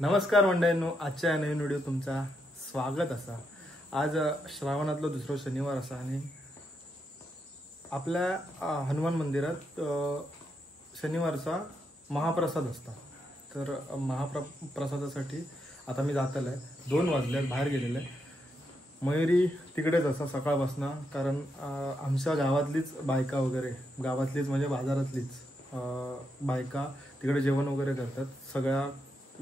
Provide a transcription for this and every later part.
नमस्कार मंडळींनो, आजच्या नवीन व्हिडिओ तुमचा स्वागत असा। आज श्रावणातलो दुसरो शनिवार असा आणि आपल्या हनुमान मंदिरात शनिवारचा महाप्रसाद असता। तर महाप्रसादासाठी आता मी जातले 2 वाजले बाहेर गेलेले। मयुरी तिकडेच असा सकाळपासून, कारण आमच्या गावातलीच बायका वगैरे, गावातलीच म्हणजे बाजारातलीच बायका तिकडे जेवण वगैरे करतात, सगळ्या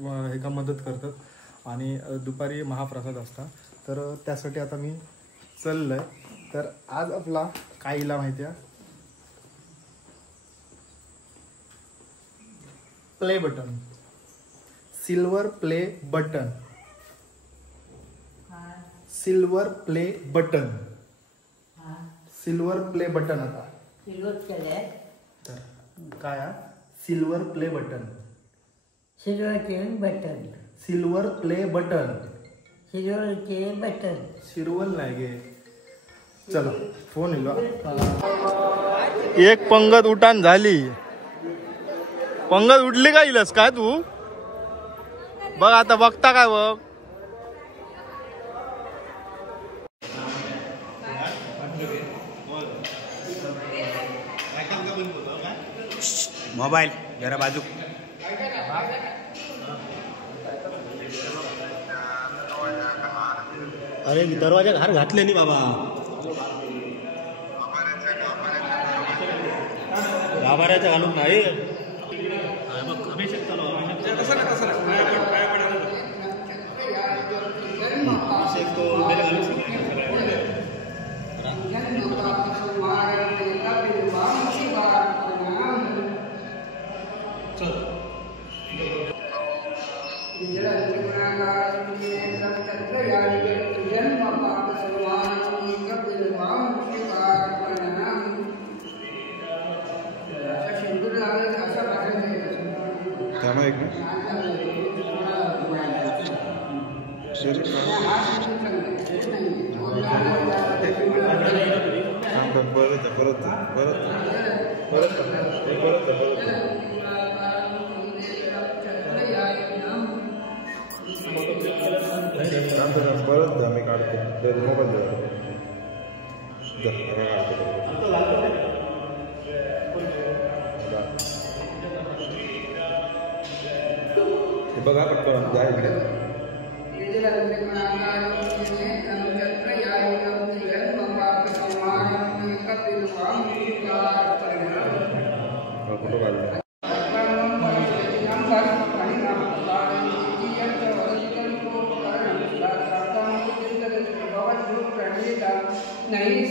हे का मदत करतात आणि दुपारी महाप्रसाद असता। तर त्यासाठी आता मी चाललोय। तर आज आपला काहीला माहिती आहे, play button, silver play button, silver play button, silver play button. आता सिल्वर केले तर काय सिल्वर प्ले बटन, सिल्वर के button, silver play button, silver के बटन, शिरवल नाही गे। चलो फोन इलो। एक पंगत उठान झाली, पंगत उठली का इलस काय तू बघ, आता बघता काय बघ। मोबाईल जरा बाजू। अरे दरवाजा घार घातले नाही बाबा, गाभाऱ्याच्या घालून नाही। परत आम्ही काढतो मोबाईल बघा पटकन जाय इकडे। फोटो काढला नहीं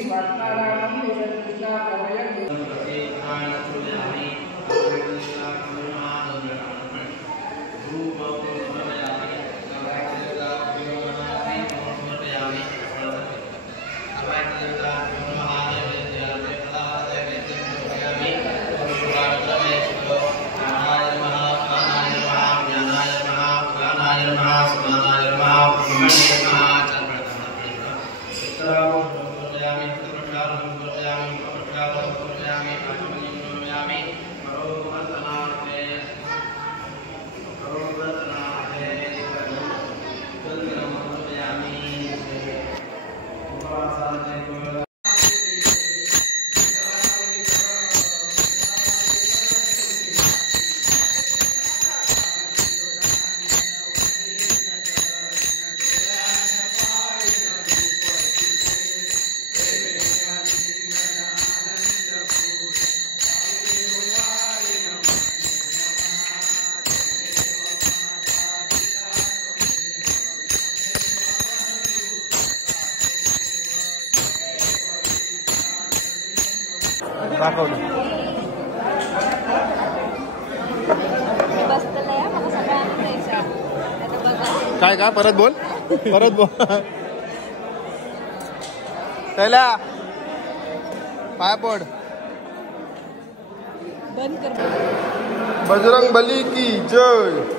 काय का परत बोल, परत बोल। त्याला पाय पड। बंद कर। बजरंग बली की जय।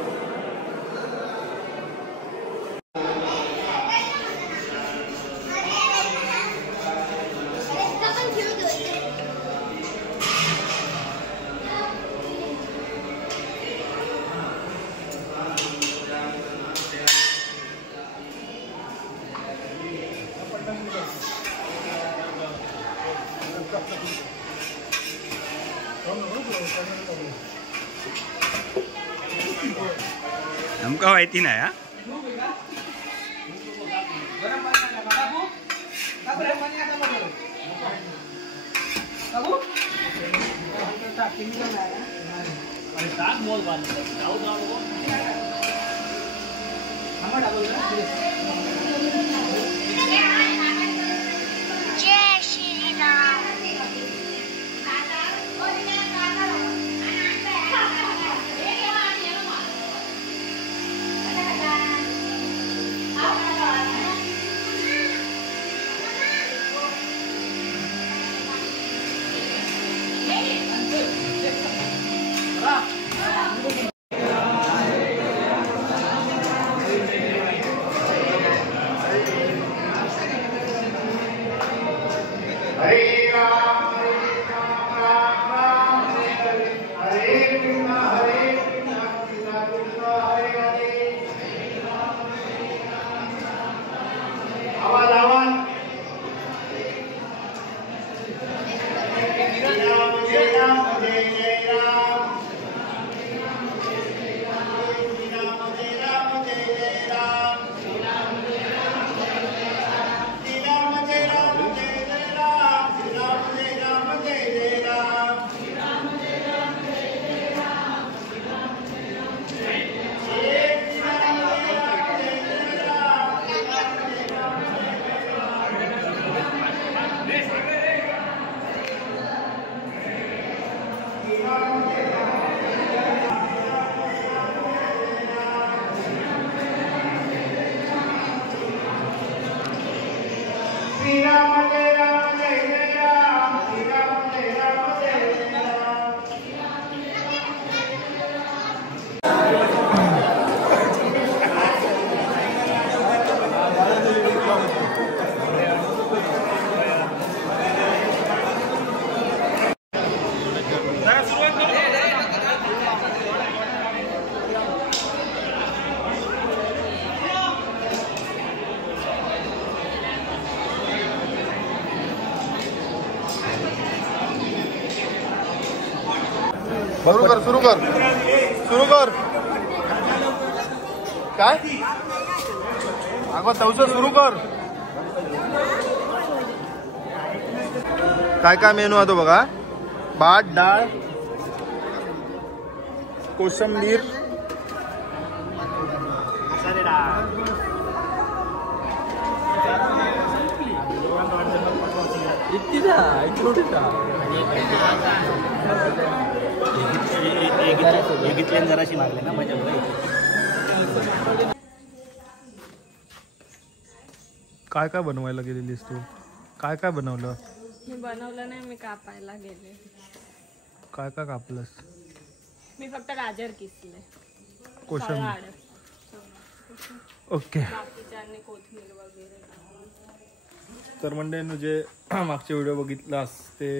आमका माहिती नाही हा. जय श्री राम. सुरू कर सुरू कर सुरू कर काय अगं तवस सुरू कर. काय काय मेनू आहे तो बघा. भात डाळ कोशिंबीर जराशी मारले ना माझ्या. काय काय बनवायला गेलेलीस तू. काय काय बनवलं. मी बनवलं नाही, मी कापायला गेले. काय काय कापलंस. मी फक्त गाजर किसले. कोशिंबीर. ओके. बाकीच्यांनी कोथिंबीर वगैरे. तर म्हणजे जे मागचे व्हिडिओ बघितलास ते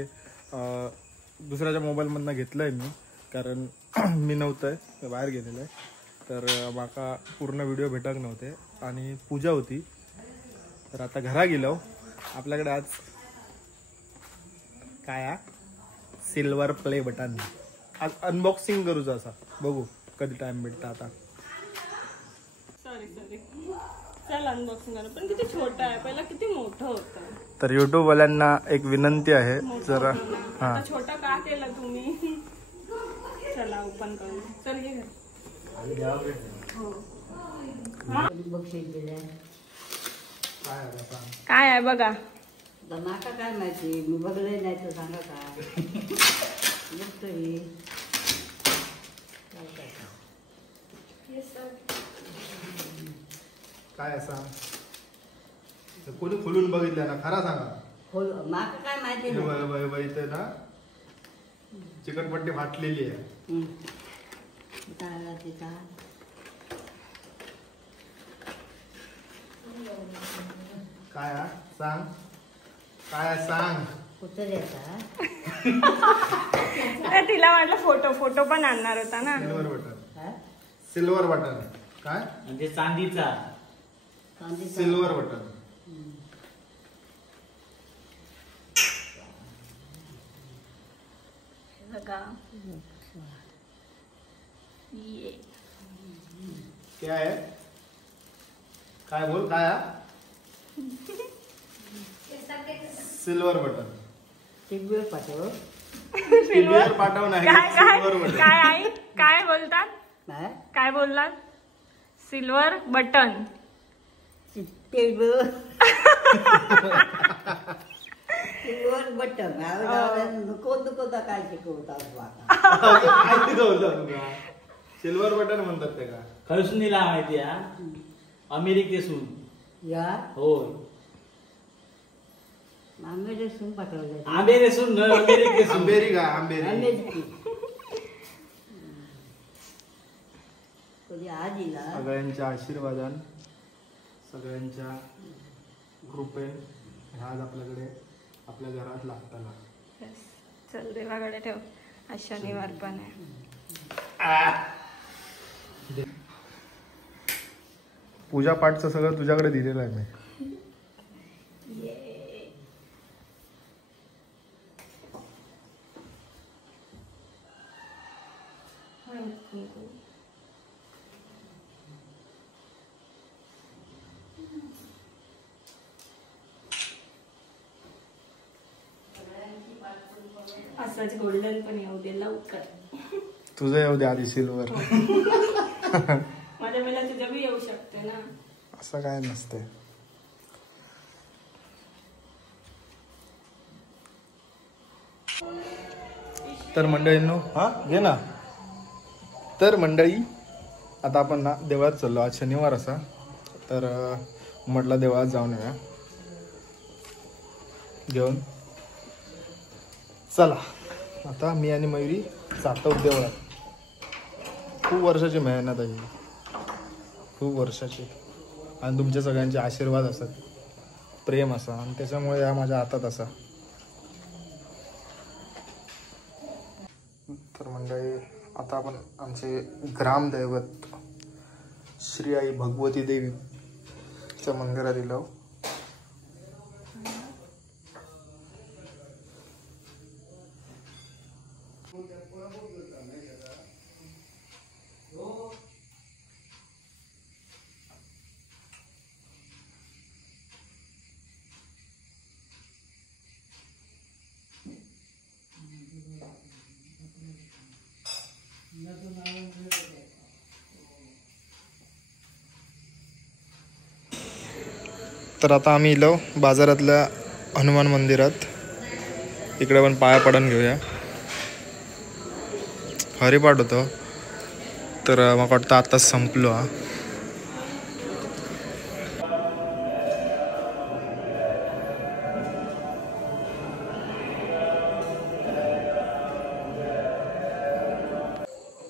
दुसऱ्याच्या मोबाईलमधनं घेतलं आहे मी, कारण मी नव्हतं मी बाहेर गेलेलं आहे. तर माका पूर्ण व्हिडिओ भेटत नव्हते आणि पूजा होती. तर आता घरा गेलो. आपल्याकडे आज काय सिल्वर प्ले बटन आज अनबॉक्सिंग करूचं असा. बघू कधी टाइम भेटता आता. सॉरी चल अनबॉक्सिंग करू. पण किती छोटं आहे, पहिला किती मोठं होतं. तर युट्यूब वाल्यांना एक विनंती आहे जरा. हा आता छोटं का केलं तुम्ही. चला ओपन करू. चल घे घरी. काय आहे बघा. नाका काय माहिती, मी बघले नाही तर सांगा काय असा कोणी खोलून बघितलं ना. खरा सांगा. माका काय माहिती इथे ना चिकटपट्टी फाटलेली आहे. काय सांग. काय सांग. तिला वाटलं फोटो पण आणणार होता ना. Silver button. सिल्वर बटन काय म्हणजे चांदीचा. Silver button. बघा ये क्या है काय बोल काय हा? सिल्वर बटन टीव्हीवर पाठव. सिल्वर पाठव नाही सिल्वर बटन काय आई काय बोलतात? नाही काय बोललात? Silver button. टीव्हीवर सिल्वर बटन. नको नको काय शिकवतात बाबा. काय शिकवलं तुला? सिल्वर बटन म्हणतात ते का? खरसून दिला माहिती हा अमेरिकेसून. या होय अमेरिकेतून पाठवलं. अमेरिकेसून न अमेरिकेसून. आंबेरी का आंबेरी अमेरिकी कधी आज येला. सगळ्यांच्या आशीर्वादान सगळ्यांच्या कृपेन ह्याच आपल्याकडे आपल्या घरात लागताना. चल देवाकडे ठेव. आज शनिवार पण आहे. पूजा पाठचं सगळं तुझ्याकडे दिलेलं आहे मी. असंच गोल्डन पण येऊ दे लवकर. तुझं येऊ दे आधी सिल्वर. माझ्या वेळेला तुझ्या बी येऊ शकते ना. असं काय नसते. तर मंडळींनो हा घे ना. तर मंडळी आता आपण ना देवळात चाललो. आज शनिवार असा तर म्हटलं देवळात जाऊन येऊया. घेऊन चला. आता मी आणि मयुरी जातो देवळात. खूप वर्षाची मेहनत आहे, खूप वर्षाची. आणि तुमच्या सगळ्यांचे आशीर्वाद असतात, प्रेम असा, आणि त्याच्यामुळे या माझ्या हातात असा. तर मंडळी आता आपण आमचे ग्रामदैवत श्री आई भगवती देवीच्या मंदिरात दिलो. तर आता आम्ही इलो बाजारातल्या हनुमान मंदिरात. इकडे पण पाया पडून घेऊया. हरिपाठ होतं तर मला वाटतं आताच संपलो हा.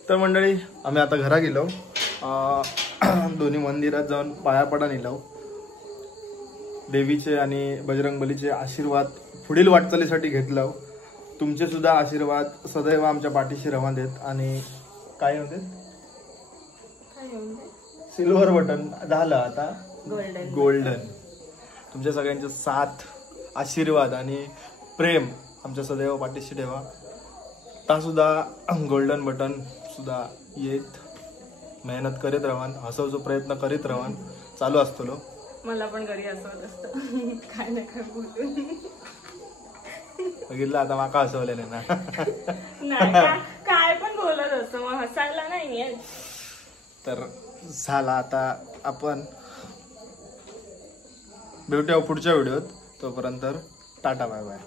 तर मंडळी आम्ही आता घरा गेलो. दोन्ही मंदिरात जाऊन पाया पडा नेलो. देवीचे आणि बजरंगबलीचे आशीर्वाद पुढील वाटचालीसाठी घेतलं. तुमचे सुद्धा आशीर्वाद सदैव आमच्या पाठीशी रवा देत. आणि काय होते सिल्वर बटन झालं आता गोल्डन. तुमच्या सगळ्यांचे साथ, आशीर्वाद आणि प्रेम आमच्या सदैव पाठीशी ठेवा. आता सुद्धा गोल्डन बटन सुद्धा येत. मेहनत करीत राहान, हसवचा प्रयत्न करीत राहान चालू असतो. मला पण घरी हसवत असतं. काय ना काय बोलून. बघितलं आता माका हसवलेलं ना. नाही काय पण बोलत असतं, मग हसायला नाहीये. तर झाला आता आपण भेटूया पुढच्या व्हिडिओत. तोपर्यंत टाटा बाय बाय.